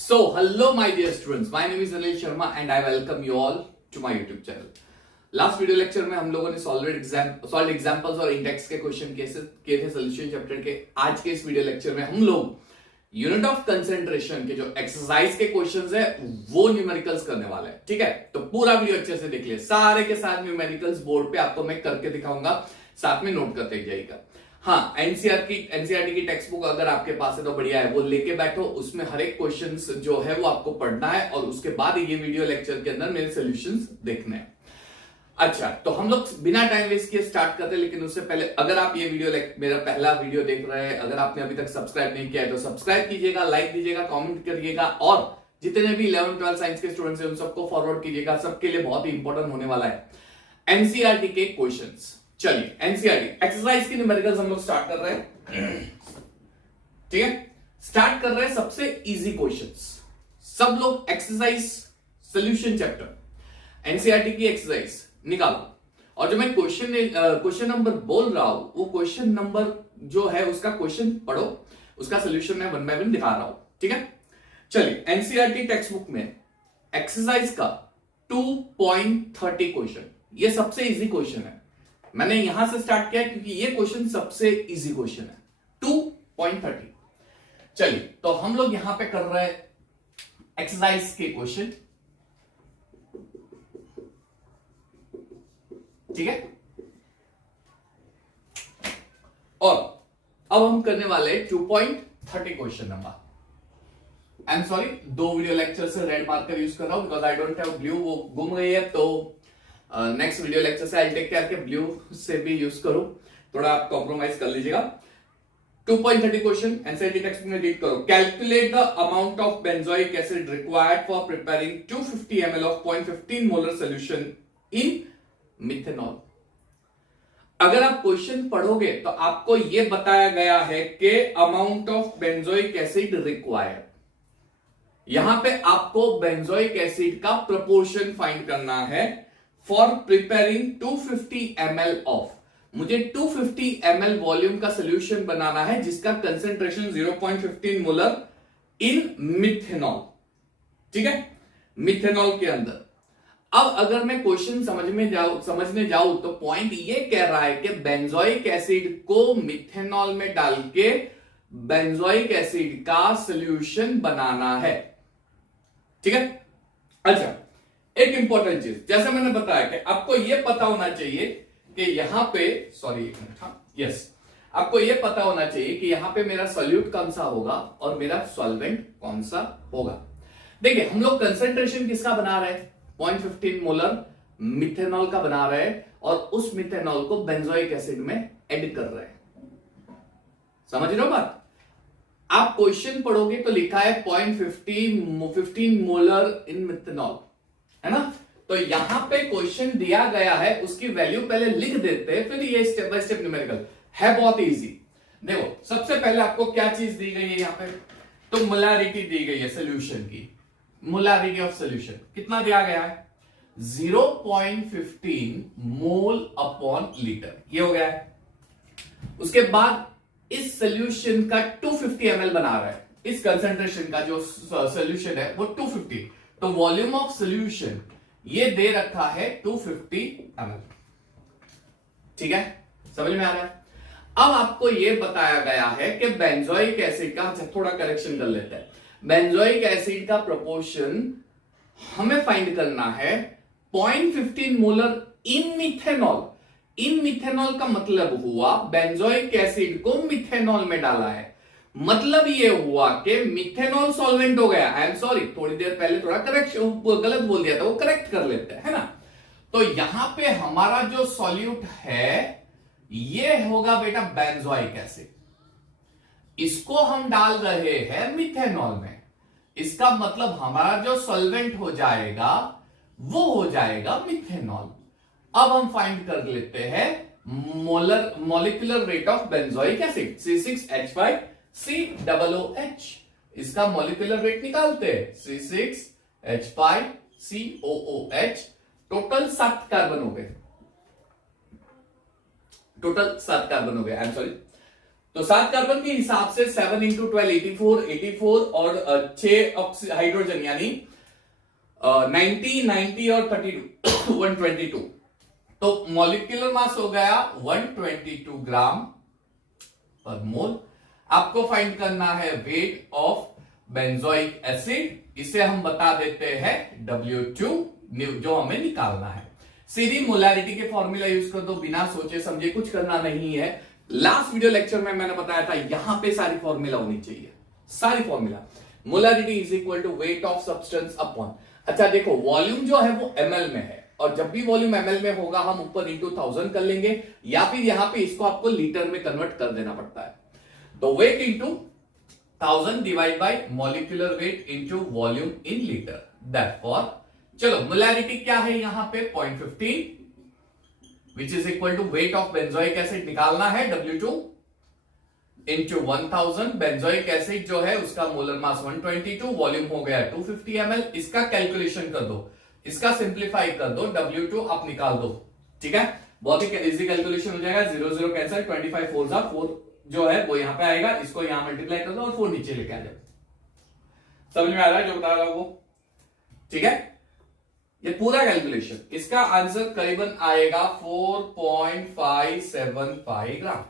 So, hello my dear students, my name is Anil Sharma and I welcome you all to my YouTube channel. Last video lecture में हम लोगों ने solve examples और index के question किए थे solution chapter के। आज के इस वीडियो लेक्चर में हम लोग यूनिट ऑफ कंसेंट्रेशन के जो एक्सरसाइज के क्वेश्चंस है वो न्यूमेरिकल्स करने वाले हैं। ठीक है, तो पूरा वीडियो अच्छे से देख लिया, सारे के साथ न्यूमेरिकल्स बोर्ड पे आपको मैं करके दिखाऊंगा, साथ में नोट करते जाइएगा। हाँ, एनसीईआरटी की टेक्स्ट बुक अगर आपके पास है तो बढ़िया है, वो लेके बैठो, उसमें हर एक क्वेश्चंस जो है वो आपको पढ़ना है और उसके बाद ये वीडियो लेक्चर के अंदर मेरे सॉल्यूशंस देखने हैं। अच्छा, तो हम लोग बिना टाइम वेस्ट किए स्टार्ट करते हैं, लेकिन उससे पहले अगर आप ये वीडियो मेरा पहला वीडियो देख रहे हैं, अगर आपने अभी तक सब्सक्राइब नहीं किया है तो सब्सक्राइब कीजिएगा, लाइक दीजिएगा, कमेंट करिएगा और जितने भी 11 12 साइंस के स्टूडेंट्स हैं उन सबको फॉरवर्ड कीजिएगा, सबके लिए बहुत ही इंपॉर्टेंट होने वाला है एनसीईआरटी के क्वेश्चंस। चलिए, एनसीईआरटी एक्सरसाइज की न्यूमेरिकल्स हम लोग स्टार्ट कर रहे हैं। ठीक है, स्टार्ट कर रहे हैं सबसे इजी क्वेश्चंस। सब लोग एक्सरसाइज सॉल्यूशन चैप्टर एनसीईआरटी की एक्सरसाइज निकालो और जो मैं क्वेश्चन नंबर बोल रहा हूं वो क्वेश्चन नंबर जो है उसका क्वेश्चन पढ़ो, उसका सोल्यूशन मैं 1 बाय 1 दिखा रहा हूं। ठीक है, चलिए एनसीईआरटी टेक्स्ट बुक में एक्सरसाइज का 2.30 क्वेश्चन, ये सबसे इजी क्वेश्चन है। मैंने यहां से स्टार्ट किया क्योंकि ये क्वेश्चन सबसे इजी क्वेश्चन है, 2.30। चलिए, तो हम लोग यहां पे कर रहे हैं एक्सरसाइज के क्वेश्चन। ठीक है, और अब हम करने वाले 2.30 question number. I am sorry, 2 video lecture से रेड मार्कर यूज कर रहा हूं because I don't have blue, वो गुम गई है, तो नेक्स्ट वीडियो लेक्चर से आई टेक केयर के ब्लू से भी यूज करूं, थोड़ा आप कॉम्प्रोमाइज कर लीजिएगा। 2.30 क्वेश्चन एनसीईआरटी टेक्स्ट बुक में रीड करो। Calculate the amount of benzoic acid required for preparing 250 ml of 0.15 molar solution in methanol. अगर आप क्वेश्चन पढ़ोगे तो आपको यह बताया गया है कि amount of benzoic acid required, यहां पे आपको बेंजोइक एसिड का प्रोपोर्शन फाइंड करना है फॉर प्रिपेयरिंग 250 ml ऑफ, मुझे 250 ml वॉल्यूम का सोल्यूशन बनाना है जिसका कंसेंट्रेशन 0.15 मोलर इन मिथेनॉल। ठीक है, मिथेनॉल के अंदर। अब अगर मैं क्वेश्चन समझने जाऊं तो पॉइंट ये कह रहा है कि बेंजोइक एसिड को मिथेनॉल में डाल के बेंजोइक एसिड का सॉल्यूशन बनाना है। ठीक है, अच्छा, एक इंपॉर्टेंट चीज, जैसे मैंने बताया कि आपको यह पता होना चाहिए कि यहां पे, सॉरी एक मिनट, हाँ यस, आपको यह पता होना चाहिए कि यहां पे मेरा सॉल्यूट कौन सा होगा और मेरा सॉल्वेंट कौन सा होगा। देखिए, हम लोग कंसेंट्रेशन किसका बना रहे हैं, 0.15 मोलर मिथेनॉल का बना रहे हैं और उस मिथेनॉल को बेंजोइक एसिड में ऐड कर रहे हैं। समझ रहे हो बात? आप क्वेश्चन पढ़ोगे तो लिखा है 0.15 मोलर इन मिथेनॉल, है ना? तो यहां पे क्वेश्चन दिया गया है, उसकी वैल्यू पहले लिख देते हैं, फिर ये स्टेप बाय स्टेप न्यूमेरिकल है, बहुत इजी। देखो, सबसे पहले आपको क्या चीज दी गई है यहां पे, तो मोलारिटी दी गई है सोल्यूशन की। मोलारिटी ऑफ सोल्यूशन कितना दिया गया है, 0.15 मोल अपॉन लीटर, ये हो गया है। उसके बाद इस सोल्यूशन का 250 ml बना रहा है, इस कंसेंट्रेशन का जो सोल्यूशन है वो 250, तो वॉल्यूम ऑफ सोल्यूशन ये दे रखा है 250 ml। ठीक है, समझ में आ रहा है? अब आपको ये बताया गया है कि बेंजोइक एसिड का, थोड़ा करेक्शन कर लेते हैं, बेंजोइक एसिड का प्रोपोर्शन हमें फाइंड करना है 0.15 मोलर इन मिथेनॉल। इन मिथेनॉल का मतलब हुआ बेंजोइक एसिड को मिथेनॉल में डाला है, मतलब ये हुआ कि मिथेनॉल सॉल्वेंट हो गया। आई एम सॉरी, थोड़ी देर पहले थोड़ा गलत बोल दिया था, वो करेक्ट कर लेते हैं, है ना? तो यहां पे हमारा जो सॉल्यूट है ये होगा बेटा बेंजोइक एसिड, इसको हम डाल रहे हैं मिथेनॉल में, इसका मतलब हमारा जो सॉल्वेंट हो जाएगा वो हो जाएगा मिथेनॉल। अब हम फाइंड कर लेते हैं molecular weight of benzoic acid, C6H5COOH, इसका मॉलिक्यूलर वेट निकालते हैं, C6H5COOH। टोटल 7 कार्बन हो गए, आई एम सॉरी, तो 7 कार्बन के हिसाब से 7 इंटू 12 84, 84 और 6 हाइड्रोजन यानी 90, 90 और 32 122। तो मॉलिक्यूलर मास हो गया 122 ग्राम पर मोल। आपको फाइंड करना है वेट ऑफ बेंजोइक एसिड, इसे हम बता देते हैं W2 जो हमें निकालना है। सीधी मोलैरिटी के फॉर्मूला यूज कर दो, बिना सोचे समझे, कुछ करना नहीं है। लास्ट वीडियो लेक्चर में मैंने बताया था यहां पे सारी फॉर्मूला होनी चाहिए, सारी formula. Molarity is equal to weight of substance upon, अच्छा देखो वॉल्यूम जो है वो ml में है, और जब भी वॉल्यूम ml में होगा हम ऊपर इंटू 1000 कर लेंगे, या फिर यहां पे इसको आपको लीटर में कन्वर्ट कर देना पड़ता है। तो weight into 1000 divide by molecular weight into volume in litre, therefore चलो मोलैरिटी क्या है यहां पे 0.15 which is equal to weight of benzoic acid निकालना है W2 इंटू 1000। बेंजोइक एसिड जो है उसका मोलर मास 122, वॉल्यूम हो गया 250 ml। इसका कैलकुलेशन कर दो, इसका सिंप्लीफाई कर दो, W2 आप निकाल दो, ठीक है, बहुत ही इजी कैलकुलेशन हो जाएगा। 0 0 कैंसिल, 25 4 4 जो है वो यहां पे आएगा, इसको यहां मल्टीप्लाई कर दो और 4 नीचे लेके आ जाओ। समझ में आ रहा है जो बता रहा हूं वो, ठीक है। ये पूरा कैलकुलेशन, इसका आंसर करीबन आएगा 4.575 ग्राम।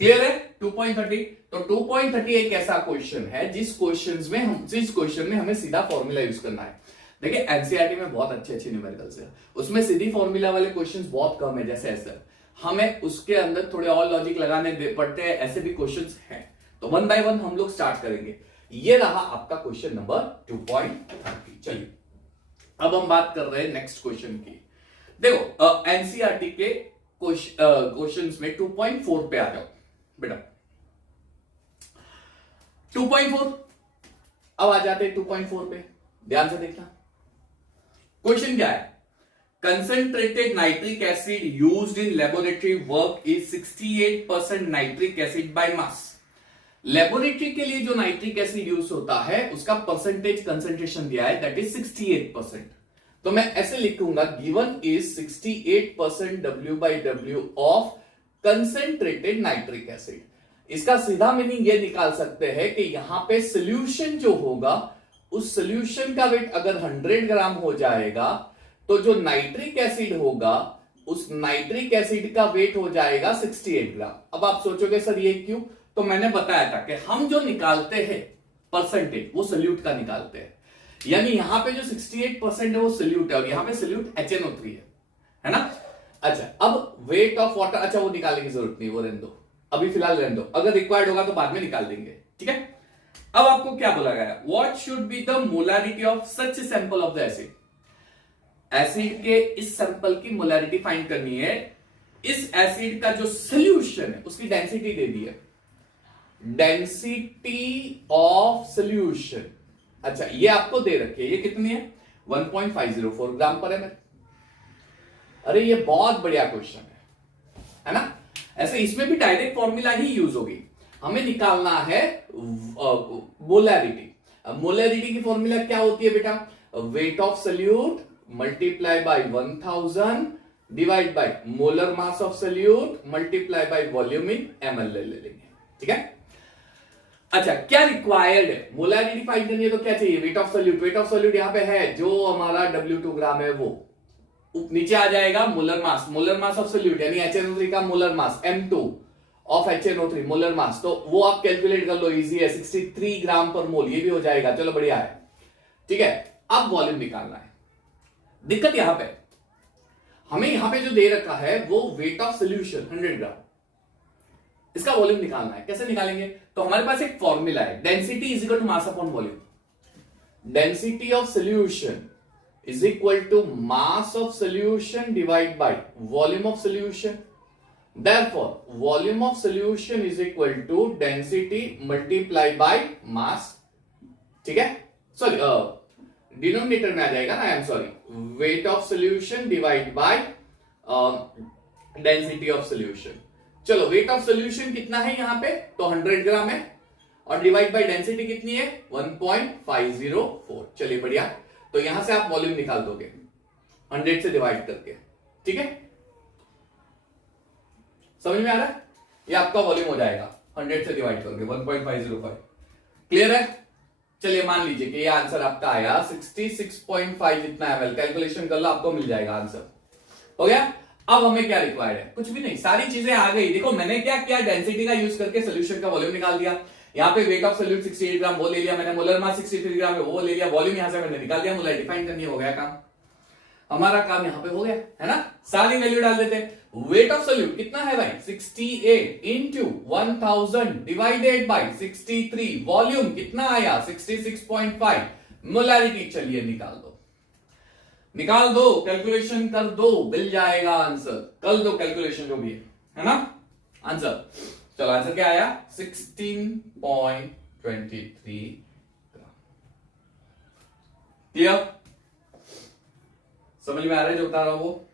क्लियर है 2.30। तो 2.30 एक ऐसा क्वेश्चन है जिस क्वेश्चन में हमें सीधा फॉर्मूला यूज करना है। देखिए एनसीईआरटी में बहुत अच्छे अच्छे न्यूमेरिकल्स है, उसमें सीधी फॉर्मूला वाले क्वेश्चंस बहुत कम है, जैसे ऐसे हमें उसके अंदर थोड़े और लॉजिक लगाने पड़ते हैं, ऐसे भी क्वेश्चंस हैं। तो 1 बाय 1 हम लोग स्टार्ट करेंगे। ये रहा आपका क्वेश्चन नंबर 2.30। चलिए अब हम बात कर रहे हैं नेक्स्ट क्वेश्चन की। देखो एनसीईआरटी के क्वेश्चंस में 2.4 पे आ जाओ बेटा। 2.4 अब आ जाते हैं 2.4 पे, ध्यान से देखना क्वेश्चन क्या है। Concentrated nitric acid used in laboratory work is 68% nitric acid by mass. Laboratory के लिए जो नाइट्रिक एसिड यूज होता है उसका परसेंटेज कंसेंट्रेशन दिया है, दैट इज 68%। तो मैं ऐसे लिखूंगा given is 68% W/W of concentrated nitric acid. इसका सीधा मीनिंग ये निकाल सकते हैं कि यहां पे सोल्यूशन जो होगा उस सोल्यूशन का वेट अगर 100 ग्राम हो जाएगा तो जो नाइट्रिक एसिड होगा उस नाइट्रिक एसिड का वेट हो जाएगा 68 ग्राम। अब आप सोचोगे सर ये क्यों, तो मैंने बताया था कि हम जो निकालते हैं परसेंटेज वो सोल्यूट का निकालते हैं, यानी यहां पे जो 68% है वो सोल्यूट है और यहां पे सोल्यूट HNO3 है ना। अच्छा अब वेट ऑफ वाटर, अच्छा वो निकालने की जरूरत नहीं, वो रहने दो, अभी फिलहाल रहने दो, अगर रिक्वायर्ड होगा तो बाद में निकाल देंगे, ठीक है। अब आपको क्या बोला गया, what should be the molarity of such sample of the acid. Acid के इस सैंपल की मोलैरिटी फाइंड करनी है। इस एसिड का जो सोल्यूशन है उसकी डेंसिटी दे दी है, डेंसिटी ऑफ सोल्यूशन। अच्छा ये आपको दे रखी है, ये कितनी है 1.504 ग्राम पर ml। अरे ये बहुत बढ़िया क्वेश्चन है ना। ऐसे इसमें भी डायरेक्ट फॉर्मूला ही यूज होगी, हमें निकालना है मोलैरिटी। मोलैरिटी की फॉर्मूला क्या होती है बेटा, wait of solute multiply by 1000 divide by molar mass of solute multiply by volume in ml ले लेंगे, ठीक है। अच्छा क्या रिक्वायर्ड है, मोलैरिटी फाइंड करनी है तो क्या चाहिए, wait of solute. Wait of solute यहां पे है, जो हमारा W2 ग्राम है वो नीचे आ जाएगा, molar mass, molar mass of solute यानी HNO3 का molar mass M2 of HNO3 molar mass, तो वो आप कैलकुलेट कर लो, इजी है 63 ग्राम पर मोल, ये भी हो जाएगा, चलो बढ़िया है, ठीक है। अब वॉल्यूम निकालना है। दिक्कत यहां पे हमें यहां पे जो दे रखा है वो वेट ऑफ सोल्यूशन 100 ग्राम, इसका वॉल्यूम निकालना है। कैसे निकालेंगे, तो हमारे पास एक फॉर्मूला है, density is equal to mass upon volume. Density of solution is equal to mass of solution divided by volume of solution. Therefore, volume of solution is equal to density multiplied by mass. ठीक है, sorry denominator में आ जाएगा ना, I am sorry, weight of solution divide by density of solution. चलो weight of solution कितना है यहां पे, तो 100 ग्राम है, और डिवाइड बाय डेंसिटी कितनी है 1.504। चलिए बढ़िया, तो यहां से आप वॉल्यूम निकाल दोगे 100 से डिवाइड करके, ठीक है। समझ में आ रहा है, ये आपका वॉल्यूम हो जाएगा 100 से डिवाइड करके 1.505। क्लियर है? चलिए मान लीजिए कि ये आंसर आपका आया 66.5 जितना ml। कैलकुलेशन कर लो, आपको मिल जाएगा आंसर। हो गया? अब हमें क्या रिक्वायर्ड है? कुछ भी नहीं, सारी चीजें आ गई। देखो मैंने क्या किया, डेंसिटी का यूज करके सोल्यूशन का वॉल्यूम निकाल दिया। यहाँ पे वेट ऑफ सोल्यूट 68 ग्राम वो ले लिया मैंने, मोलर मास 63 ग्राम है वो ले लिया, वॉल्यूम यहां से मैंने निकाल दिया, मोलर डिफाइन करनी हो गया काम। हमारा काम यहां पे हो गया है ना। सारी वैल्यू डाल देते हैं। वेट ऑफ सोल्यूट कितना है भाई? 68 इंटू 1000 डिवाइडेड बाय 63। वॉल्यूम कितना आया? 66.5। मोलैरिटी चलिए निकाल दो, निकाल दो, कैलकुलेशन कर दो, मिल जाएगा आंसर। कर दो कैलकुलेशन जो भी है ना। आंसर चलो, आंसर क्या आया? 16.23 ग्राम। क्लियर? समझ में आ रहा है जो बता रहा हूं वो?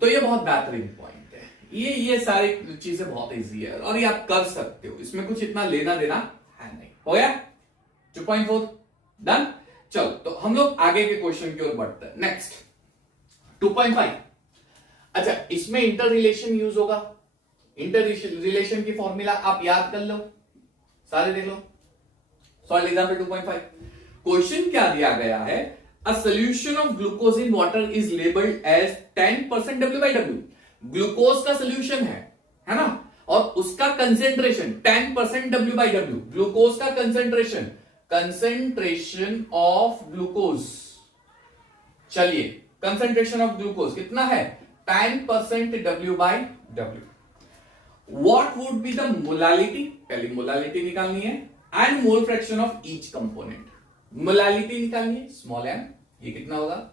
तो ये बहुत बेहतरीन पॉइंट है। ये सारी चीजें बहुत इजी है और ये आप कर सकते हो, इसमें कुछ इतना लेना देना है नहीं। हो गया 2.4 डन। चलो तो हम लोग आगे के क्वेश्चन की ओर बढ़ते हैं। नेक्स्ट 2.5। अच्छा, इसमें इंटर रिलेशन यूज होगा। इंटर रिलेशन की फॉर्मूला आप याद कर लो, सारे देख लो। Solve example 2.5। क्वेश्चन क्या दिया गया है? A solution of glucose in water is labeled as 10% W/W। Glucose का सोल्यूशन है ना, और उसका कंसेंट्रेशन 10% W/W। ग्लूकोज का कंसेंट्रेशन ऑफ ग्लूकोज, चलिए कंसेंट्रेशन ऑफ ग्लूकोज कितना है? 10% W/W। What would be the molality? पहले मोलालिटी निकालनी है, and mole fraction of each component. Molality निकालनी है स्मॉल m, ये कितना होगा,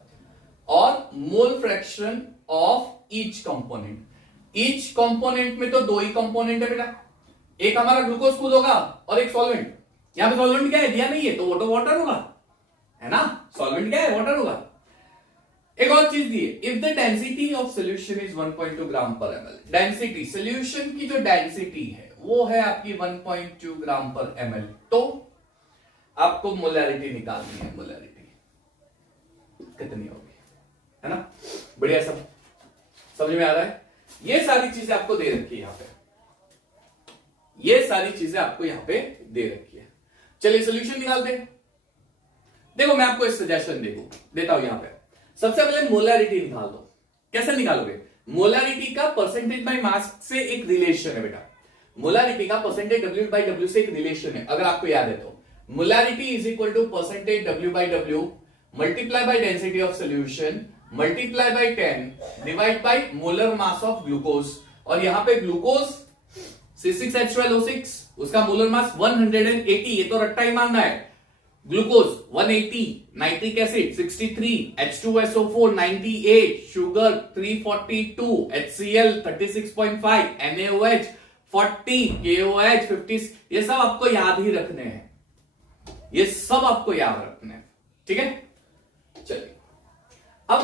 और मोल fraction of each component. Each component में तो दो ही कंपोनेंट है बेटा, एक हमारा ग्लूकोज खुद होगा और एक सॉल्वेंट। यहां पे सॉल्वेंट क्या है? दिया नहीं है, तो वो तो वाटर होगा, है ना। सॉल्वेंट क्या है? वाटर होगा। एक और चीज दी है, if the density of solution is 1.2 ग्राम पर ml। डेंसिटी, सोल्यूशन की जो डेंसिटी है वो है आपकी 1.2 ग्राम पर ml, तो आपको मोलैरिटी निकालनी है। मोलैरिटी कितनी होगी, है ना। बढ़िया, सब समझ में आ रहा है? ये सारी चीजें आपको दे रखी है यहां पे, ये सारी चीजें आपको यहां पे दे रखी है। चलिए सोल्यूशन निकालते हैं। देखो मैं आपको एक सजेशन देता हूं यहां पे। सबसे पहले मोलैरिटी निकाल दो। कैसे निकालोगे? मोलैरिटी का परसेंटेज बाय मास से एक रिलेशन है बेटा। मोलैरिटी का परसेंटेज W/W से एक रिलेशन है, अगर आपको याद है तो। Molarity is equal to percentage W/W multiply by density of solution multiply by 10 divide by molar mass of glucose. और यहां पे ग्लूकोज C6H12O6, उसका मोलर मास 180, ये तो रट्टा ही मानना है। Glucose 180, nitric acid 63, H2SO4 98, sugar 342, HCl 36.5, NaOH 40, KOH 50। ये सब आपको याद ही रखने हैं, ये सब आपको याद रखने हैं, ठीक है। चलिए अब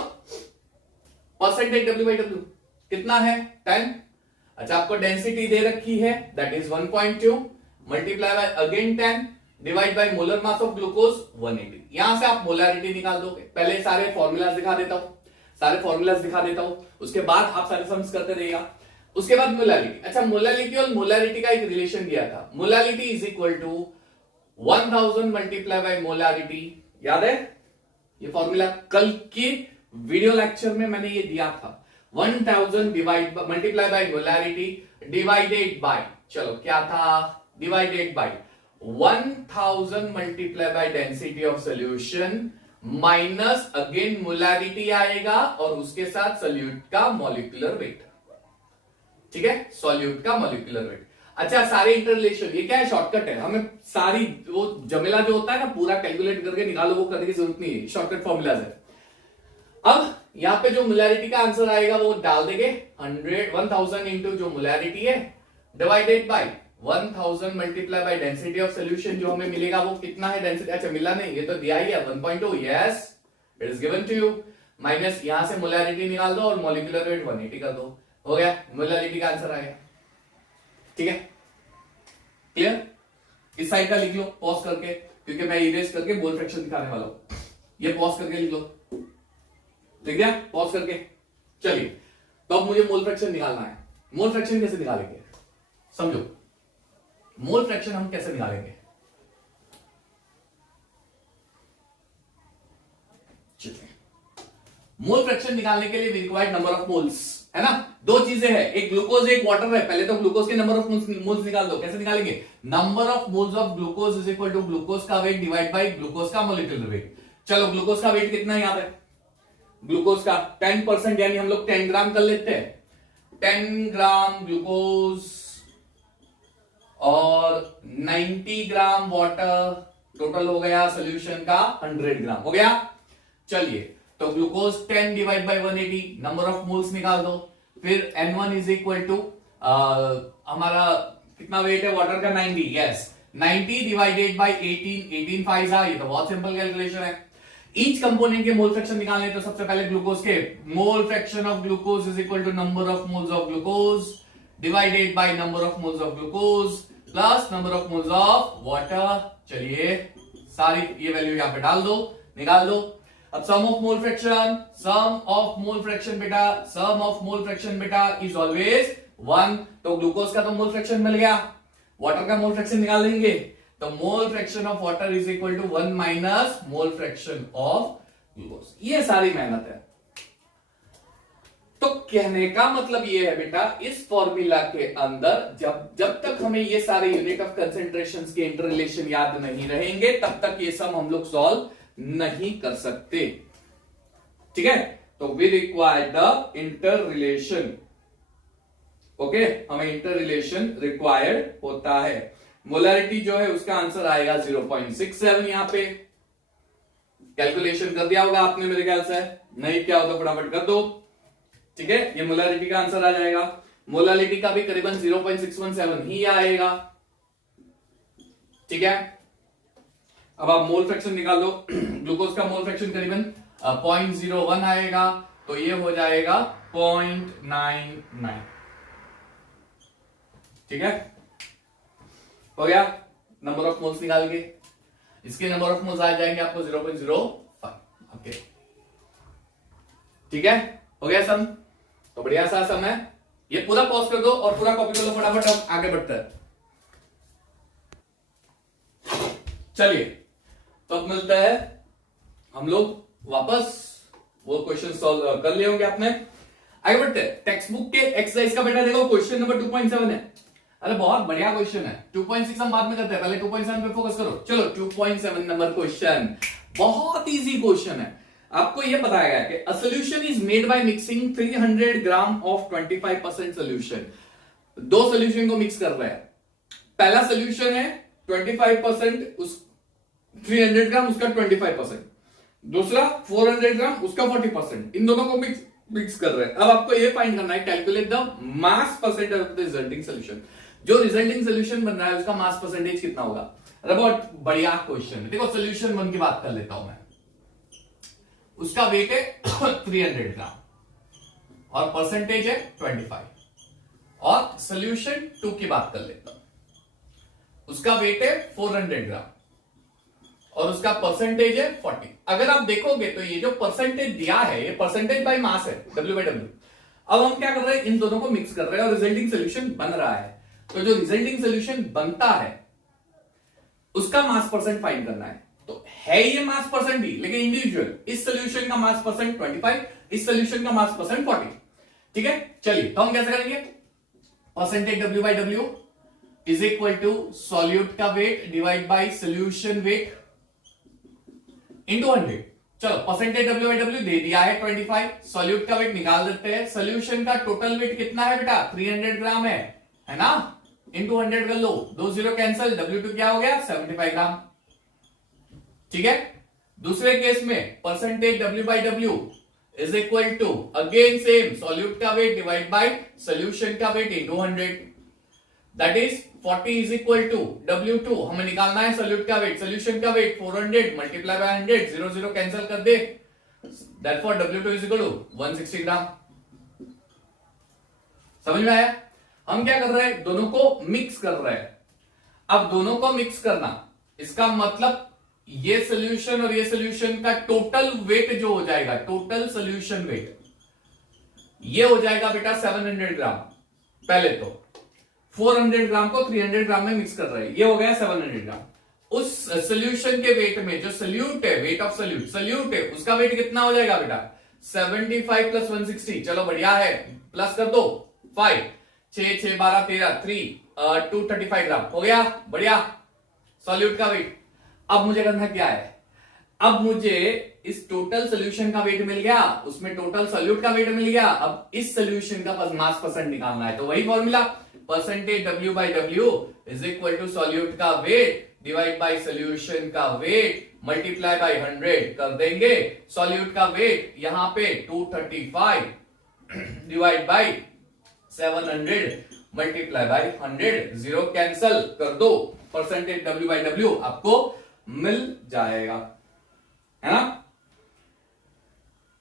परसेंटेज W/W कितना है? 10। अच्छा, आपको डेंसिटी दे रखी है, that is 1.2 multiply by again 10 divide by molar mass of glucose 180। यहां से आप मोलैरिटी निकाल दोगे। पहले सारे फॉर्मूलाज दिखा देता हूं, उसके बाद आप सारे सम्स करते रहिएगा। उसके बाद मोलैरिटी। अच्छा, मोलैरिटी और मोलैरिटी का एक रिलेशन दिया था। Molarity is equal to 1000 multiply by molarity. याद है ये फॉर्मूला? कल के वीडियो लेक्चर में मैंने ये दिया था। 1000 divide multiply by molarity divided by, चलो क्या था, divided by 1000 multiply by density of solution minus again molarity आएगा और उसके साथ सोल्यूट का मॉलिक्यूलर वेट। ठीक है, सोल्यूट का मॉलिक्यूलर वेट। अच्छा, सारे इंटररिलेशन, ये क्या है? शॉर्टकट है। हमें सारी वो जमेला जो होता है ना पूरा कैलकुलेट करके निकालो, वो करने की जरूरत नहीं है, शॉर्टकट फॉर्मूलाज है। अब यहां पे जो मोलैरिटी का आंसर आएगा वो डाल देंगे 1000 इंटू जो मोलैरिटी है divided by 1000 multiply by density of solution. जो हमें मिलेगा वो कितना है डेंसिटी? अच्छा मिला नहीं, ये तो दिया ही है 1.2। Yes, it is given to you. Minus यहां से मोलैरिटी निकाल दो और मॉलिक्यूलर वेट 180 कर दो, हो गया, मोलैरिटी का आंसर आ गया। ठीक है, क्लियर? इस साइड का लिख लो पॉज करके, क्योंकि मैं इरेज करके मोल फ्रैक्शन दिखाने वाला हूं। ये पॉज करके लिख लो, लिख दिया पॉज करके। चलिए, तो अब मुझे मोल फ्रैक्शन निकालना है। मोल फ्रैक्शन कैसे निकालेंगे? समझो, मोल फ्रैक्शन हम कैसे निकालेंगे? मोल फ्रैक्शन निकालने के लिए we required number of moles, है ना। दो चीजें हैं, एक ग्लूकोज एक वाटर है। पहले तो ग्लूकोज के नंबर ऑफ मोल्स निकाल दो। कैसे निकालेंगे? Number of moles of glucose is equal to glucose का वेट डिवाइड बाय ग्लूकोज का मोलिकुलर वेट। चलो ग्लूकोज का वेट कितना याद है? ग्लूकोज का 10%, यानी हम लोग 10 ग्राम कर लेते हैं। 10 ग्राम ग्लूकोज और 90 ग्राम वाटर, टोटल हो गया सोल्यूशन का 100 ग्राम हो गया। चलिए, तो glucose 10 divide bye 180, number of moles निकाल दो। फिर N1 इज इक्वल टू हमारा कितना वेट है वाटर का? 90। यस, 90 डिवाइडेड बाय 18, 18 5 ये तो बहुत सिंपल कैलकुलेशन है। ईच कंपोनेंट के मोल फ्रैक्शन निकालने, तो सबसे पहले ग्लूकोज के mole fraction of glucose is equal to number of moles of glucose divided by number of moles of glucose plus number of moles of water. चलिए, सारी ये वैल्यू यहां पे डाल दो, निकाल दो। अब सम ऑफ मोल फ्रैक्शन बेटा, सम ऑफ मोल फ्रैक्शन बेटा इज ऑलवेज 1। तो ग्लूकोज का तो मोल फ्रैक्शन मिल गया, वाटर का मोल फ्रैक्शन निकाल लेंगे। तो mole fraction of water is equal to 1 minus mole fraction of glucose. ये सारी मेहनत है। तो कहने का मतलब ये है बेटा, इस फॉर्मूला के अंदर जब तक हमें ये सारे यूनिट ऑफ कंसेंट्रेशन के इंटर रिलेशन याद नहीं रहेंगे, तब तक ये सम हम लोग सॉल्व नहीं कर सकते। ठीक है, तो we require the inter relation. Okay, हमें इंटर रिलेशन रिक्वायर्ड होता है। मोलरिटी जो है उसका आंसर आएगा 0.67। यहां पे कैलकुलेशन कर दिया होगा आपने मेरे ख्याल से, नहीं क्या हो तो फटाफट कर दो। ठीक है, ये मोलरिटी का आंसर आ जाएगा। मोलरिटी का भी करीबन 0.617 ही आएगा। ठीक है, अब आप मोल फ्रैक्शन निकाल दो। ग्लूकोज का मोल फ्रैक्शन करीबन 0.01 आएगा, तो ये हो जाएगा 0.99। ठीक है, हो गया। नंबर ऑफ मोल्स निकाल के इसके नंबर ऑफ मोल्स आ जाएंगे आपको 0.05। ओके, ठीक है, हो गया सम। तो बढ़िया सा सम है। ये पूरा पॉज कर दो और पूरा कॉपी कर लो फटाफट, अब आगे बढ़ते हैं। चलिए, तो अब मिलता है हम लोग वापस, वो क्वेश्चन सॉल्व कर लिए होंगे आपने। आगे बढ़ते हैं। टेक्स्ट बुक के एक्सरसाइज का बेटा देखो, क्वेश्चन नंबर 2.7 है। अरे बहुत बढ़िया क्वेश्चन है। 2.6 हम बाद में करते हैं, पहले 2.7 पे फोकस करो। चलो 2.7 नंबर क्वेश्चन, बहुत इजी क्वेश्चन है। आपको यह बताया गया कि a solution is made by mixing 300 gram of 25% solution. दो सॉल्यूशन को मिक्स कर रहे हैं। पहला सॉल्यूशन है 25%, उस 300 ग्राम उसका 25%, दूसरा 400 ग्राम उसका 40%। इन दोनों को मिक्स कर रहे हैं। अब आपको ये फाइंड करना है, calculate the mass percentage of the resulting solution. जो रिजल्टिंग सॉल्यूशन बन रहा है उसका मास परसेंटेज कितना होगा। अरे बहुत बढ़िया क्वेश्चन है। देखो सॉल्यूशन 1 की बात कर लेता हूं मैं, उसका वेट है 300 ग्राम और परसेंटेज है 25। और सॉल्यूशन 2 की बात कर लेता हूं, उसका वेट है 400 ग्राम और उसका परसेंटेज है 40। अगर आप देखोगे तो ये जो परसेंटेज दिया है ये परसेंटेज बाय मास है, W/W। अब हम क्या कर रहे हैं, इन दोनों को मिक्स कर रहे हैं और रिजल्टिंग सॉल्यूशन बन रहा है। तो जो रिजल्टिंग सॉल्यूशन बनता है उसका मास परसेंट फाइंड करना है। तो है ये मास परसेंट ही, लेकिन इंडिविजुअल। इस सॉल्यूशन का मास परसेंट 25, इस सॉल्यूशन का मास परसेंट 40। ठीक है, चलिए तो हम कैसे करेंगे। Percentage W/W is equal to solute का weight divide by solution weight into 100। चलो परसेंटेज W/W दे दिया है 25, सॉल्यूट का वेट निकाल देते हैं। सॉल्यूशन का टोटल वेट कितना है बेटा, 300 ग्राम है ना, इंटू 100 कर लो, 2 0 कैंसिल, W2 क्या हो गया 75 ग्राम। ठीक है, दूसरे केस में percentage W/W is equal to again same solute का वेट डिवाइड बाय सॉल्यूशन का weight into 100। That is 40 is equal to W2, हमें निकालना है सॉल्यूट का वेट, सॉल्यूशन का वेट 400 मल्टीप्लाई बाय 100, 0 0 कैंसिल कर दे, therefore W2 is equal to 160 gram. समझ में आया। हम क्या कर रहे हैं, दोनों को मिक्स कर रहे हैं। अब दोनों को मिक्स करना, इसका मतलब ये सॉल्यूशन और ये सॉल्यूशन का टोटल वेट जो हो जाएगा, टोटल सॉल्यूशन वेट ये हो जाएगा बेटा 700 ग्राम। पहले तो 400 ग्राम को 300 ग्राम में मिक्स कर रहे हैं, ये हो गया 700 ग्राम। उस सोल्यूशन के वेट में जो सोल्यूट है, वेट ऑफ सोल्यूट है, उसका वेट कितना हो जाएगा बेटा? 75 प्लस 160। चलो बढ़िया है, प्लस कर दो 5, 6 6 12 13 235 ग्राम हो गया। बढ़िया, सॉल्यूट का वेट। अब मुझे करना क्या है? अब मुझे इस टोटल सोल्यूशन का वेट मिल गया, उसमें टोटल सॉल्यूट का वेट मिल गया। अब इस सोल्यूशन का मास परसेंट निकालना है, तो वही formula, percentage W by W is equal to solute का वेट डिवाइड बाई सोल्यूशन का वेट मल्टीप्लाई बाई 100 कर देंगे। सॉल्यूट का वेट यहां पे 235 divide by 700 multiply by 100, zero cancel कर दो, परसेंटेज W बाई W आपको मिल जाएगा, है ना?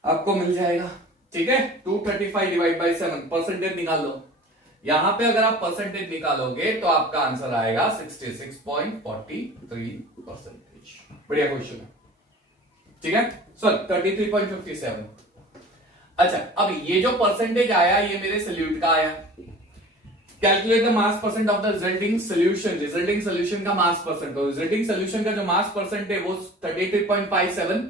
आपको मिल जाएगा, ठीक है। 235 डिवाइड बाई 7, परसेंटेज निकाल लो। यहां पे अगर आप परसेंटेज निकालोगे तो आपका आंसर आएगा 66.43%। बढ़िया क्वेश्चन है, ठीक है। सॉरी 33.57। अच्छा, अब ये जो परसेंटेज आया ये मेरे सोल्यूट का आया। Calculate the mass percent of the resulting solution, resulting solution का मास परसेंट। तो रिजल्टिंग सोल्यूशन का जो मास परसेंट है वो 33.57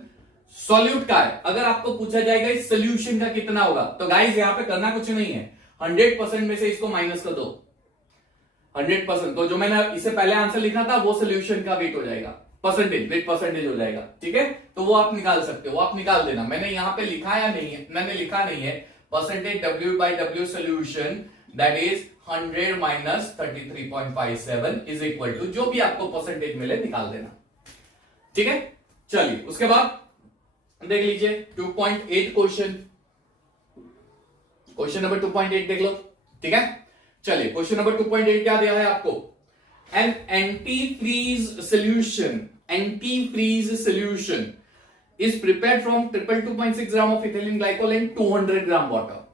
सॉल्यूट का है। अगर आपको पूछा जाएगा इस सोल्यूशन का कितना होगा, तो गाइस यहां पे करना कुछ नहीं है, 100% में से इसको माइनस कर दो 100%। तो जो मैंने इससे पहले आंसर लिखा था वो सोल्यूशन का वेट हो जाएगा, परसेंटेज, वेट परसेंटेज हो जाएगा, ठीक है। तो वो आप निकाल सकते हो, वो आप निकाल देना। मैंने यहां पे लिखा या नहीं है? मैंने लिखा नहीं है। Percentage W by W solution that is 100 minus 33.57 is equal to जो भी आपको परसेंटेज मिले निकाल देना, ठीक है। चलिए उसके बाद देख लीजिए 2.8 क्वेश्चन नंबर 2.8 देख लो, ठीक है। चलिए क्वेश्चन नंबर 2.8 क्या दिया है आपको? An antifreeze solution is prepared from 2.6 gram of ethylene glycol and 200 gram water.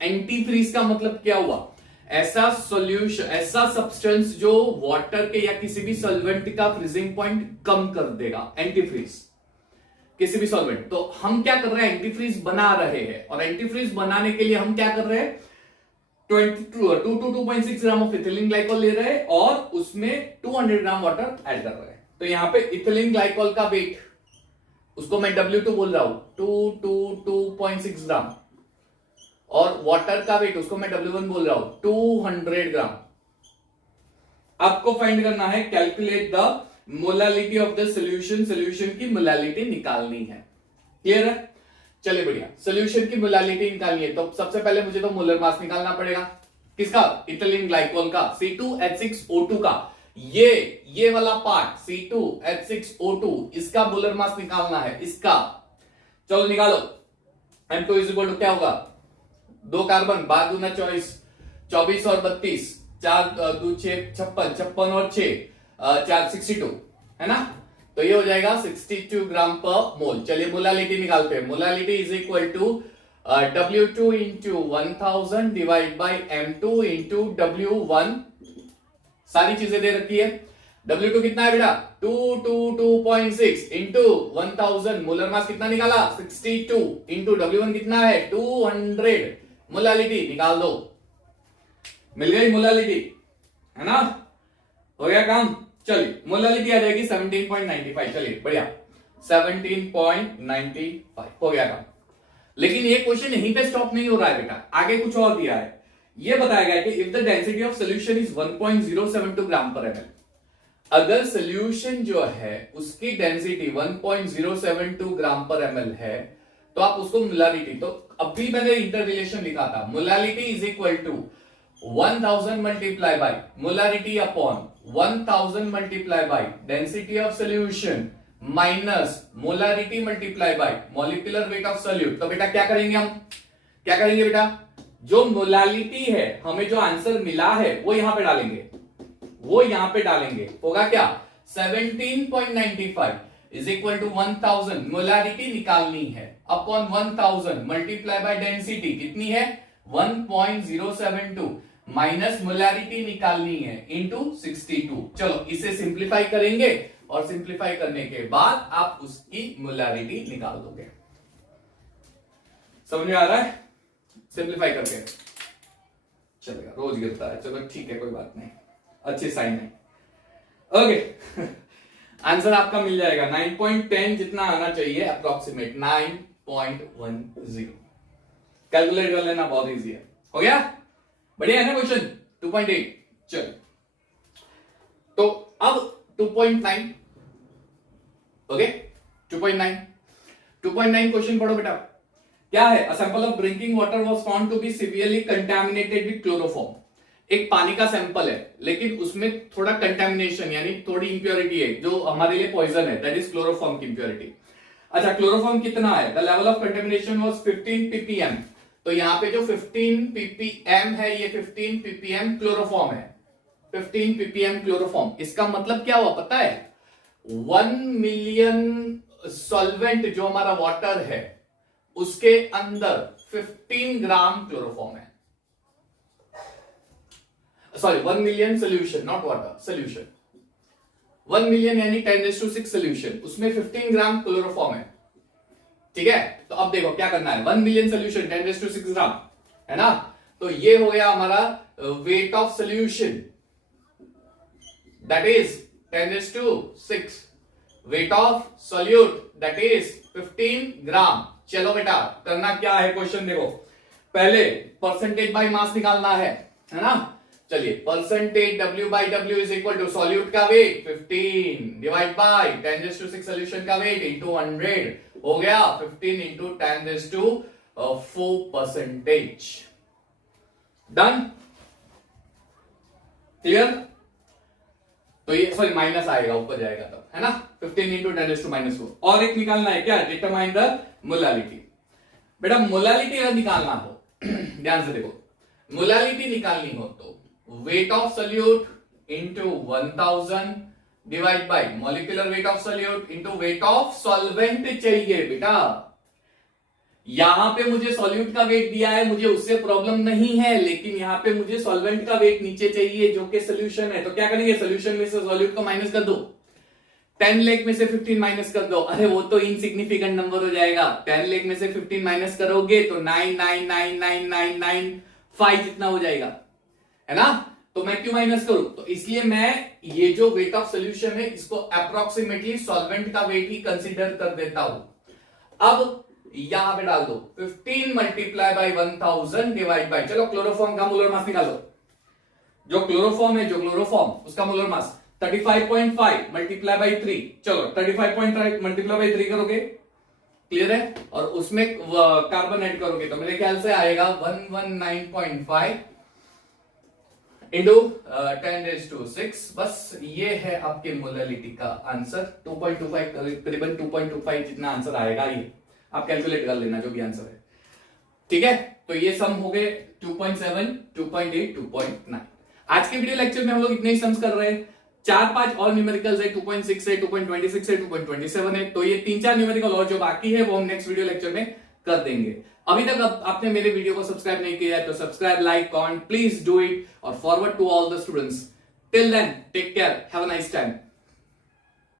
Antifreeze का मतलब क्या हुआ? ऐसा सॉल्यूशन, ऐसा सब्सटेंस जो वाटर के या किसी भी सॉल्वेंट का फ्रीजिंग पॉइंट कम कर देगा, एंटी फ्रीज किसी भी सॉल्वेंट। तो हम क्या कर रहे हैं? एंटीफ्रीज बना रहे हैं, और एंटीफ्रीज बनाने के लिए हम क्या कर रहे हैं? 2.6 ग्राम ऑफ इथिलीन ग्लाइकोल ले रहे हैं और उसमें 200 ग्राम वाटर ऐड कर रहे हैं। तो यहां पे इथिलीन ग्लाइकोल का वेट, उसको मैं W2 बोल रहा हूं, 2.6 ग्राम, और वाटर का वेट उसको मैं W1 बोल रहा हूं 200 ग्राम। आपको फाइंड करना है, calculate the molality of the solution, solution की मोलालिटी निकालनी है। क्लियर है? चलिए बढ़िया, सोल्यूशन की मोलालिटी निकालनी है तो सबसे पहले मुझे तो मोलर मास निकालना पड़ेगा। किसका? इथिलीन ग्लाइकोल का, C2H6O2 का। ये वाला पार्ट C2H6O2, इसका मोलर मास निकालना है, इसका। चलो निकालो। M2 इज इक्वल टू क्या होगा? 2 कार्बन, 12 दूना 24, 24 और 32, 4 2 6 56, 56 और 6 4 62, है ना? तो ये हो जाएगा 62 ग्राम पर मोल। चलिए मोलालिटी निकालते हैं। Molality is equal to W2 into 1000 divide by M2 into W1। सारी चीजें दे रखी है। W2 कितना है बेटा? 222.6 इंटू 1000, मोलर मास कितना निकाला? 62 इंटू W1 कितना है? 200। मोलालिटी निकाल दो, मिल गई मोलालिटी, है ना? हो गया काम। चलिए मोलालिटी आ जाएगी 17.95। चलिए बढ़िया, 17.95 हो गया काम। लेकिन ये क्वेश्चन यहीं पे स्टॉप नहीं हो रहा है बेटा, आगे कुछ और दिया है। ये बताया गया कि if the density of solution is 1.072 ग्राम पर एमएल, अगर सोल्यूशन जो है उसकी डेंसिटी 1.072 ग्राम पर एमएल है तो आप उसको मोलालिटी, तो अभी मैंने इंटर रिलेशन लिखा था, molality is equal to 1000 multiply by molarity upon 1000 multiply by density of solution minus molarity multiply by molecular weight of solute. तो बेटा क्या करेंगे हम? क्या करेंगे बेटा? जो मोलालिटी है, हमें जो आंसर मिला है वो यहां पे डालेंगे, वो यहां पे डालेंगे। होगा क्या? 17.95 इज इक्वल टू 1000, मोलारिटी निकालनी है, अपॉन 1000 मल्टीप्लाई बाई डेंसिटी कितनी है? 1.072 माइनस मोलारिटी निकालनी है इंटू 62। चलो इसे सिंप्लीफाई करेंगे और सिंप्लीफाई करने के बाद आप उसकी मोलारिटी निकाल दोगे। समझ में आ रहा है? सिंप्लीफाई करके चलेगा, रोज गिरता है, चलो ठीक है, कोई बात नहीं, अच्छी साइन है। ओके आंसर आपका मिल जाएगा 9.10 जितना आना चाहिए अप्रोक्सीमेट 9.10। कैलकुलेट कर लेना, बहुत इजी है। हो गया, बढ़िया है ना क्वेश्चन 2.8। चल तो अब 2.9, ओके 2.9 क्वेश्चन पढ़ो बेटा। क्या है? A sample of drinking water was found to be severely contaminated with chloroform. एक पानी का सैंपल है लेकिन उसमें थोड़ा कंटामिनेशन यानी थोड़ी इंप्योरिटी है जो हमारे लिए पॉइजन है, दैट इज क्लोरोफॉर्म की इंप्योरिटी। अच्छा, क्लोरोफॉर्म कितना है? The level of contamination was 15 ppm। तो यहाँ पे जो 15 ppm है ये 15 ppm क्लोरोफॉर्म है, 15 ppm क्लोरोफॉर्म। इसका मतलब क्या हुआ पता है? 1 मिलियन सॉल्वेंट जो हमारा वाटर है उसके अंदर 15 ग्राम क्लोरोफॉर्म है। Sorry 1 million solution, not water, solution 1 million यानी 10⁶ सोल्यूशन, उसमें 15 ग्राम क्लोरोफॉर्म है। ठीक है, तो अब देखो क्या करना है। 1 मिलियन सोल्यूशन 10⁶ ग्राम है ना, तो ये हो गया हमारा weight of solution, that is 10⁶। Wait of solute that is 15 ग्राम। चलो बेटा करना क्या है, क्वेश्चन देखो। पहले परसेंटेज बाय मास निकालना है ना। चलिए percentage W/W is equal to solute का वेट 15 डिवाइड बाय 10⁶ सोल्यूशन का वेट इंटू 100 हो गया 15 इंटू 10⁴%। Done, clear? तो ये सॉरी माइनस आएगा, ऊपर जाएगा तब, है ना। 15 इंटू 10⁻⁴। और एक निकालना है क्या? Determine the molality. बेटा मोलालिटी अगर निकालना हो ध्यान से देखो, मोलालिटी निकालनी हो तो wait of solute into 1000 divide by molecular weight of solute into weight of solvent चाहिए बेटा। यहां पे मुझे सॉल्यूट का वेट दिया है, मुझे उससे प्रॉब्लम नहीं है, लेकिन यहां पे मुझे सॉल्वेंट का वेट नीचे चाहिए जो कि सोल्यूशन है। तो क्या करेंगे, सोल्यूशन में से सॉल्यूट को माइनस कर दो, 10 लाख में से 15 माइनस कर दो। अरे वो तो इनसिग्निफिकेंट नंबर हो जाएगा। 10 लाख में से 15 माइनस करोगे तो 9,999,995 जितना हो जाएगा, है ना। तो मैं क्यों माइनस करूं? तो इसलिए मैं ये जो वेट ऑफ सोल्यूशन है इसको अप्रोक्सीमेटली सॉल्वेंट का वेट ही कंसीडर कर देता हूं। अब यहां पे डाल दो 15 मल्टीप्लाई बाय 1000 डिवाइड बाय, चलो क्लोरोफॉर्म का मोलर मास निकालो। जो क्लोरोफॉर्म है, जो क्लोरोफॉर्म उसका मोलर मास 35.5 मल्टीप्लाई बाय 3, चलो 35.5 मल्टीप्लाई बाय 3 करोगे, क्लियर है, और उसमें कार्बन ऐड करोगे तो मेरे ख्याल से आएगा 119.5 इंटू 10⁶। बस ये है आपके मोलालिटी का आंसर 2.25, करीबन 2.25 जितना आंसर आएगा। ये आप कैलकुलेट कर लेना जो भी आंसर है, ठीक है। तो ये सम हो गए 2.7, 2.8, 2.9। आज के वीडियो लेक्चर में हम लोग इतने ही सम्स कर रहे हैं। 4-5 और न्यूमेरिकल्स है, 2.6 है, 2.26 है, 2.27 है। तो ये 3-4 न्यूमेरिकल और जो बाकी है वो हम नेक्स्ट वीडियो लेक्चर में कर देंगे। अभी तक आपने मेरे वीडियो को सब्सक्राइब नहीं किया है तो subscribe, like, comment, please do it और forward to all the students. Till then take care, have a nice time.